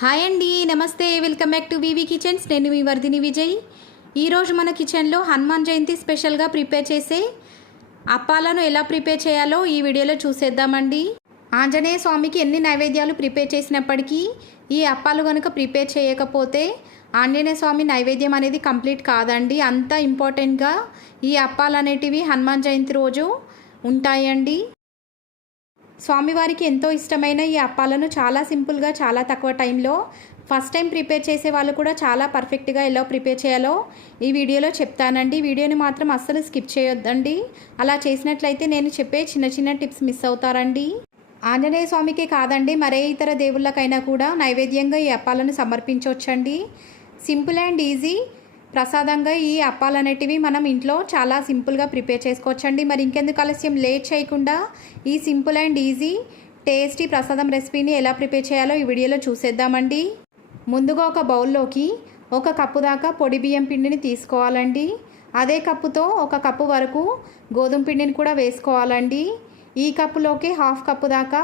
Hi అండి నమస్తే. Welcome back to VV kitchens. నేను మీ వర్ధిని విజయ్. ఈరోజు మన కిచెన్లో హనుమాన్ జయంతి స్పెషల్గా ప్రిపేర్ చేసే అప్పాలను ఎలా ప్రిపేర్ చేయాలో ఈ వీడియోలో చూసేద్దామండి. ఆంజనేయ స్వామికి ఎన్ని నైవేద్యాలు ప్రిపేర్ చేసినప్పటికీ ఈ అప్పాలు కనుక ప్రిపేర్ చేయకపోతే ఆంజనేయ స్వామి నైవేద్యం అనేది కంప్లీట్ కాదండి. అంత ఇంపార్టెంట్గా ఈ అప్పాలు అనేటివి హనుమాన్ జయంతి రోజు ఉంటాయండి. స్వామివారికి ఎంతో ఇష్టమైన ఈ అప్పాలను చాలా సింపుల్గా చాలా తక్కువ టైంలో ఫస్ట్ టైం ప్రిపేర్ చేసే వాళ్ళు కూడా చాలా పర్ఫెక్ట్గా ఎలా ప్రిపేర్ చేయాలో ఈ వీడియోలో చెప్తానండి. వీడియోని మాత్రం అస్సలు స్కిప్ చేయొద్దండి. అలా చేసినట్లయితే నేను చెప్పే చిన్న చిన్న టిప్స్ మిస్ అవుతారండి. ఆంజనేయ స్వామికి కాదండి మరే ఇతర దేవుళ్ళకైనా కూడా నైవేద్యంగా ఈ అప్పాలను సమర్పించవచ్చండి సింపుల్ అండ్ ఈజీ. ప్రసాదంగా ఈ అప్పాలు అనేటివి మనం ఇంట్లో చాలా సింపుల్గా ప్రిపేర్ చేసుకోవచ్చండి. మరి ఇంకెందుకు ఆలస్యం? లేట్ చేయకుండా ఈ సింపుల్ అండ్ ఈజీ టేస్టీ ప్రసాదం రెసిపీని ఎలా ప్రిపేర్ చేయాలో ఈ వీడియోలో చూసేద్దామండి. ముందుగా ఒక బౌల్లోకి ఒక కప్పు దాకా పొడి బియ్యం పిండిని తీసుకోవాలండి. అదే కప్పుతో ఒక కప్పు వరకు గోధుమ పిండిని కూడా వేసుకోవాలండి. ఈ కప్పులోకి హాఫ్ కప్పు దాకా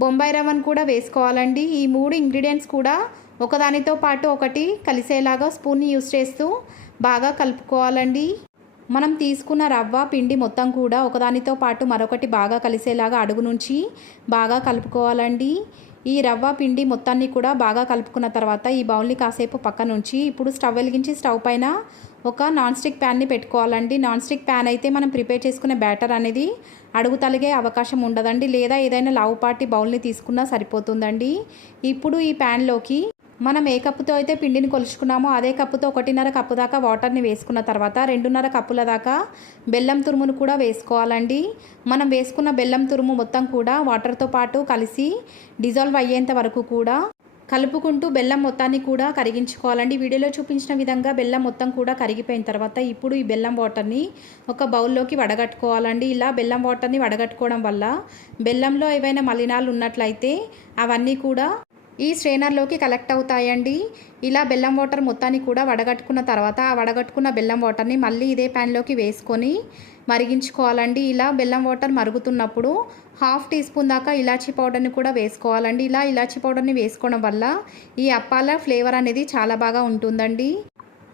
బొంబాయి రవ్వను కూడా వేసుకోవాలండి. ఈ మూడు ఇంగ్రీడియంట్స్ కూడా ఒకదానితో పాటు ఒకటి కలిసేలాగా స్పూన్ని యూస్ చేస్తూ బాగా కలుపుకోవాలండి. మనం తీసుకున్న రవ్వ పిండి మొత్తం కూడా ఒకదానితో పాటు మరొకటి బాగా కలిసేలాగా అడుగు నుంచి బాగా కలుపుకోవాలండి. ఈ రవ్వ పిండి మొత్తాన్ని కూడా బాగా కలుపుకున్న తర్వాత ఈ బౌల్ని కాసేపు పక్క నుంచి ఇప్పుడు స్టవ్ వెలిగించి స్టవ్ పైన ఒక నాన్ స్టిక్ ప్యాన్ని పెట్టుకోవాలండి. నాన్ స్టిక్ ప్యాన్ అయితే మనం ప్రిపేర్ చేసుకునే బ్యాటర్ అనేది అడుగు తలిగే అవకాశం ఉండదండి. లేదా ఏదైనా లావుపాటి బౌల్ని తీసుకున్నా సరిపోతుందండి. ఇప్పుడు ఈ ప్యాన్లోకి మనం ఏ కప్పుతో అయితే పిండిని కొలుచుకున్నామో అదే కప్పుతో ఒకటిన్నర కప్పు దాకా వాటర్ని వేసుకున్న తర్వాత రెండున్నర కప్పుల దాకా బెల్లం తురుమును కూడా వేసుకోవాలండి. మనం వేసుకున్న బెల్లం తురుము మొత్తం కూడా వాటర్తో పాటు కలిసి డిజాల్వ్ అయ్యేంత వరకు కూడా కలుపుకుంటూ బెల్లం మొత్తాన్ని కూడా కరిగించుకోవాలండి. వీడియోలో చూపించిన విధంగా బెల్లం మొత్తం కూడా కరిగిపోయిన తర్వాత ఇప్పుడు ఈ బెల్లం వాటర్ని ఒక బౌల్లోకి వడగట్టుకోవాలండి. ఇలా బెల్లం వాటర్ని వడగట్టుకోవడం వల్ల బెల్లంలో ఏవైనా మలినాలు ఉన్నట్లయితే అవన్నీ కూడా ఈ స్ట్రైనర్లోకి కలెక్ట్ అవుతాయండి. ఇలా బెల్లం వాటర్ మొత్తాన్ని కూడా వడగట్టుకున్న తర్వాత ఆ వడగట్టుకున్న బెల్లం వాటర్ని మళ్ళీ ఇదే ప్యాన్లోకి వేసుకొని మరిగించుకోవాలండి. ఇలా బెల్లం వాటర్ మరుగుతున్నప్పుడు హాఫ్ టీ స్పూన్ దాకా ఇలాచీ పౌడర్ని కూడా వేసుకోవాలండి. ఇలా ఇలాచీ పౌడర్ని వేసుకోవడం వల్ల ఈ అప్పాల ఫ్లేవర్ అనేది చాలా బాగా ఉంటుందండి.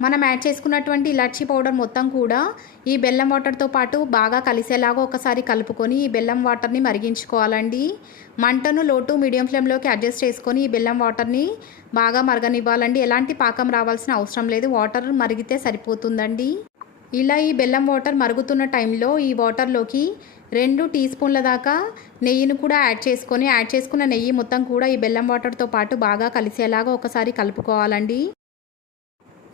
మనం యాడ్ చేసుకున్నటువంటి ఇలాచీ పౌడర్ మొత్తం కూడా ఈ బెల్లం వాటర్తో పాటు బాగా కలిసేలాగా ఒకసారి కలుపుకొని ఈ బెల్లం వాటర్ని మరిగించుకోవాలండి. మంటను లోటు మీడియం ఫ్లేమ్లోకి అడ్జస్ట్ చేసుకొని ఈ బెల్లం వాటర్ని బాగా మరగనివ్వాలండి. ఎలాంటి పాకం రావాల్సిన అవసరం లేదు. వాటర్ మరిగితే సరిపోతుందండి. ఇలా ఈ బెల్లం వాటర్ మరుగుతున్న టైంలో ఈ వాటర్లోకి రెండు టీ స్పూన్ల దాకా నెయ్యిని కూడా యాడ్ చేసుకొని యాడ్ చేసుకున్న నెయ్యి మొత్తం కూడా ఈ బెల్లం వాటర్తో పాటు బాగా కలిసేలాగా ఒకసారి కలుపుకోవాలండి.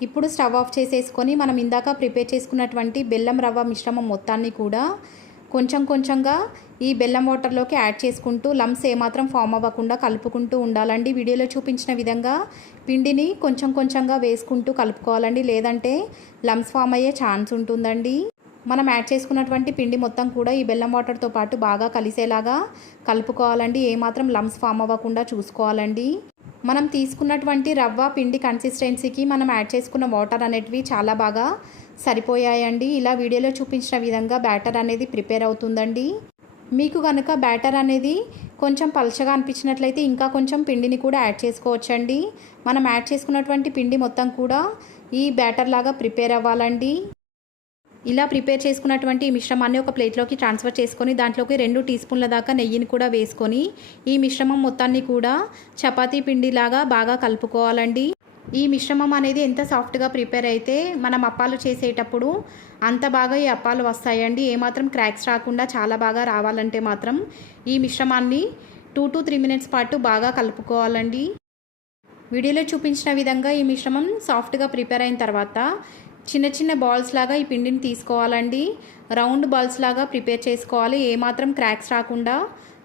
ఇప్పుడు స్టవ్ ఆఫ్ చేసేసుకొని మనం ఇందాక ప్రిపేర్ చేసుకున్నటువంటి బెల్లం రవ్వ మిశ్రమం మొత్తాన్ని కూడా కొంచెం కొంచెంగా ఈ బెల్లం వాటర్లోకి యాడ్ చేసుకుంటూ లమ్స్ ఏమాత్రం ఫామ్ అవ్వకుండా కలుపుకుంటూ ఉండాలండి. వీడియోలో చూపించిన విధంగా పిండిని కొంచెం కొంచెంగా వేసుకుంటూ కలుపుకోవాలండి. లేదంటే లమ్స్ ఫామ్ అయ్యే ఛాన్స్ ఉంటుందండి. మనం యాడ్ చేసుకున్నటువంటి పిండి మొత్తం కూడా ఈ బెల్లం వాటర్తో పాటు బాగా కలిసేలాగా కలుపుకోవాలండి. ఏమాత్రం లమ్స్ ఫామ్ అవ్వకుండా చూసుకోవాలండి. మనం తీసుకున్నటువంటి రవ్వ పిండి కన్సిస్టెన్సీకి మనం యాడ్ చేసుకున్న వాటర్ అనేటివి చాలా బాగా సరిపోయాయండి. ఇలా వీడియోలో చూపించిన విధంగా బ్యాటర్ అనేది ప్రిపేర్ అవుతుందండి. మీకు కనుక బ్యాటర్ అనేది కొంచెం పలచగా అనిపించినట్లయితే ఇంకా కొంచెం పిండిని కూడా యాడ్ చేసుకోవచ్చండి. మనం యాడ్ చేసుకున్నటువంటి పిండి మొత్తం కూడా ఈ బ్యాటర్ లాగా ప్రిపేర్ అవ్వాలండి. ఇలా ప్రిపేర్ చేసుకున్నటువంటి ఈ మిశ్రమాన్ని ఒక ప్లేట్లోకి ట్రాన్స్ఫర్ చేసుకొని దాంట్లోకి రెండు టీ స్పూన్ల దాకా నెయ్యిని కూడా వేసుకొని ఈ మిశ్రమం మొత్తాన్ని కూడా చపాతీ పిండిలాగా బాగా కలుపుకోవాలండి. ఈ మిశ్రమం అనేది ఎంత సాఫ్ట్గా ప్రిపేర్ అయితే మనం అప్పాలు చేసేటప్పుడు అంత బాగా ఈ అప్పాలు వస్తాయండి. ఏమాత్రం క్రాక్స్ రాకుండా చాలా బాగా రావాలంటే మాత్రం ఈ మిశ్రమాన్ని టూ టు త్రీ మినిట్స్ పాటు బాగా కలుపుకోవాలండి. వీడియోలో చూపించిన విధంగా ఈ మిశ్రమం సాఫ్ట్గా ప్రిపేర్ అయిన తర్వాత చిన్న చిన్న బాల్స్ లాగా ఈ పిండిని తీసుకోవాలండి. రౌండ్ బాల్స్ లాగా ప్రిపేర్ చేసుకోవాలి. ఏమాత్రం క్రాక్స్ రాకుండా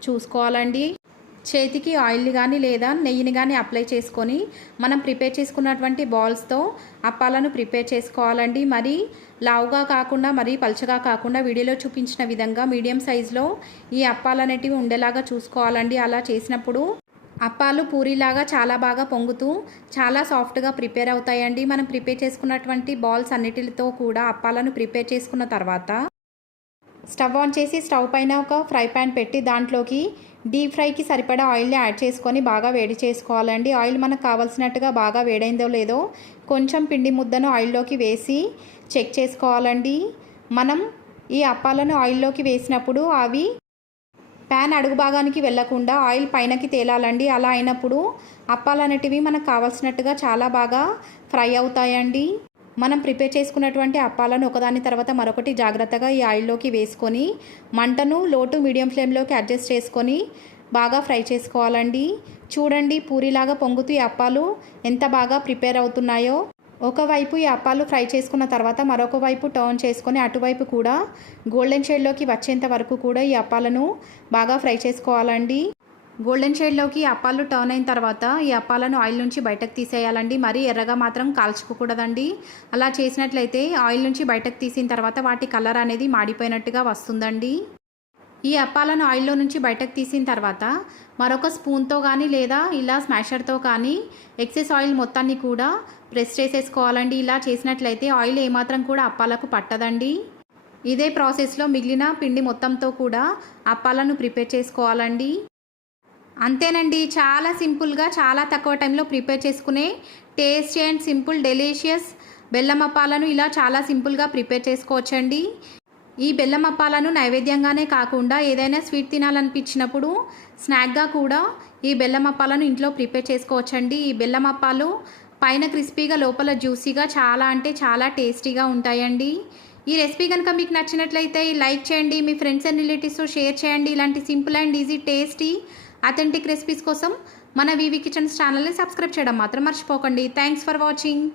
చూసుకోవాలండి. చేతికి ఆయిల్ని కానీ లేదా నెయ్యిని కానీ అప్లై చేసుకొని మనం ప్రిపేర్ చేసుకున్నటువంటి బాల్స్తో అప్పాలను ప్రిపేర్ చేసుకోవాలండి. మరి లావుగా కాకుండా మరీ పల్చగా కాకుండా వీడియోలో చూపించిన విధంగా మీడియం సైజులో ఈ అప్పాలు అనేటివి ఉండేలాగా చూసుకోవాలండి. అలా చేసినప్పుడు అప్పాలు పూరిలాగా చాలా బాగా పొంగుతూ చాలా సాఫ్ట్గా ప్రిపేర్ అవుతాయండి. మనం ప్రిపేర్ చేసుకున్నటువంటి బాల్స్ అన్నిటితో కూడా అప్పాలను ప్రిపేర్ చేసుకున్న తర్వాత స్టవ్ ఆన్ చేసి స్టవ్ పైన ఒక ఫ్రై ప్యాన్ పెట్టి దాంట్లోకి డీప్ ఫ్రైకి సరిపడా ఆయిల్ని యాడ్ చేసుకొని బాగా వేడి చేసుకోవాలండి. ఆయిల్ మనకు కావాల్సినట్టుగా బాగా వేడైందో లేదో కొంచెం పిండి ముద్దను ఆయిల్లోకి వేసి చెక్ చేసుకోవాలండి. మనం ఈ అప్పాలను ఆయిల్లోకి వేసినప్పుడు అవి ప్యాన్ అడుగు భాగానికి వెళ్ళకుండా ఆయిల్ పైనకి తేలాలండి. అలా అయినప్పుడు అప్పాలు అనేటివి మనకు కావాల్సినట్టుగా చాలా బాగా ఫ్రై అవుతాయండి. మనం ప్రిపేర్ చేసుకున్నటువంటి అప్పాలను ఒకదాని తర్వాత మరొకటి జాగ్రత్తగా ఈ ఆయిల్లోకి వేసుకొని మంటను లో టు మీడియం ఫ్లేమ్లోకి అడ్జస్ట్ చేసుకొని బాగా ఫ్రై చేసుకోవాలండి. చూడండి పూరిలాగా పొంగుతూ ఈ అప్పాలు ఎంత బాగా ప్రిపేర్ అవుతున్నాయో. ఒకవైపు ఈ అప్పాలు ఫ్రై చేసుకున్న తర్వాత మరొక వైపు టర్న్ చేసుకొని అటువైపు కూడా గోల్డెన్ షేడ్లోకి వచ్చేంత వరకు కూడా ఈ అప్పాలను బాగా ఫ్రై చేసుకోవాలండి. గోల్డెన్ షేడ్లోకి అప్పాలు టర్న్ అయిన తర్వాత ఈ అప్పాలను ఆయిల్ నుంచి బయటకు తీసేయాలండి. మరీ ఎర్రగా మాత్రం కాల్చుకోకూడదండి. అలా చేసినట్లయితే ఆయిల్ నుంచి బయటకు తీసిన తర్వాత వాటి కలర్ అనేది మాడిపోయినట్టుగా వస్తుందండి. ఈ అప్పాలను ఆయిల్లో నుంచి బయటకు తీసిన తర్వాత మరొక స్పూన్తో కానీ లేదా ఇలా స్మాషర్తో కానీ ఎక్సెస్ ఆయిల్ మొత్తాన్ని కూడా ప్రెస్ చేసేసుకోవాలండి. ఇలా చేసినట్లయితే ఆయిల్ ఏమాత్రం కూడా అప్పాలకు పట్టదండి. ఇదే ప్రాసెస్లో మిగిలిన పిండి మొత్తంతో కూడా అప్పాలను ప్రిపేర్ చేసుకోవాలండి. అంతేనండి చాలా సింపుల్గా చాలా తక్కువ టైంలో ప్రిపేర్ చేసుకునే టేస్టీ అండ్ సింపుల్ డెలీషియస్ బెల్లం అప్పాలను ఇలా చాలా సింపుల్గా ప్రిపేర్ చేసుకోవచ్చండి. ఈ బెల్లం అప్పాలను నైవేద్యంగానే కాకుండా ఏదైనా స్వీట్ తినాలనిపించినప్పుడు స్నాక్గా కూడా ఈ బెల్లం అప్పాలను ఇంట్లో ప్రిపేర్ చేసుకోవచ్చండి. ఈ బెల్లం అప్పాలు పైన క్రిస్పీగా లోపల జ్యూసీగా చాలా అంటే చాలా టేస్టీగా ఉంటాయండి. ఈ రెసిపీ కనుక మీకు నచ్చినట్లయితే లైక్ చేయండి మీ ఫ్రెండ్స్ అండ్ రిలేటివ్స్తో షేర్ చేయండి. ఇలాంటి simple and easy tasty authentic recipes కోసం మన వివి కిచెన్స్ ఛానల్ని సబ్స్క్రైబ్ చేయడం మాత్రం మర్చిపోకండి. Thanks for watching.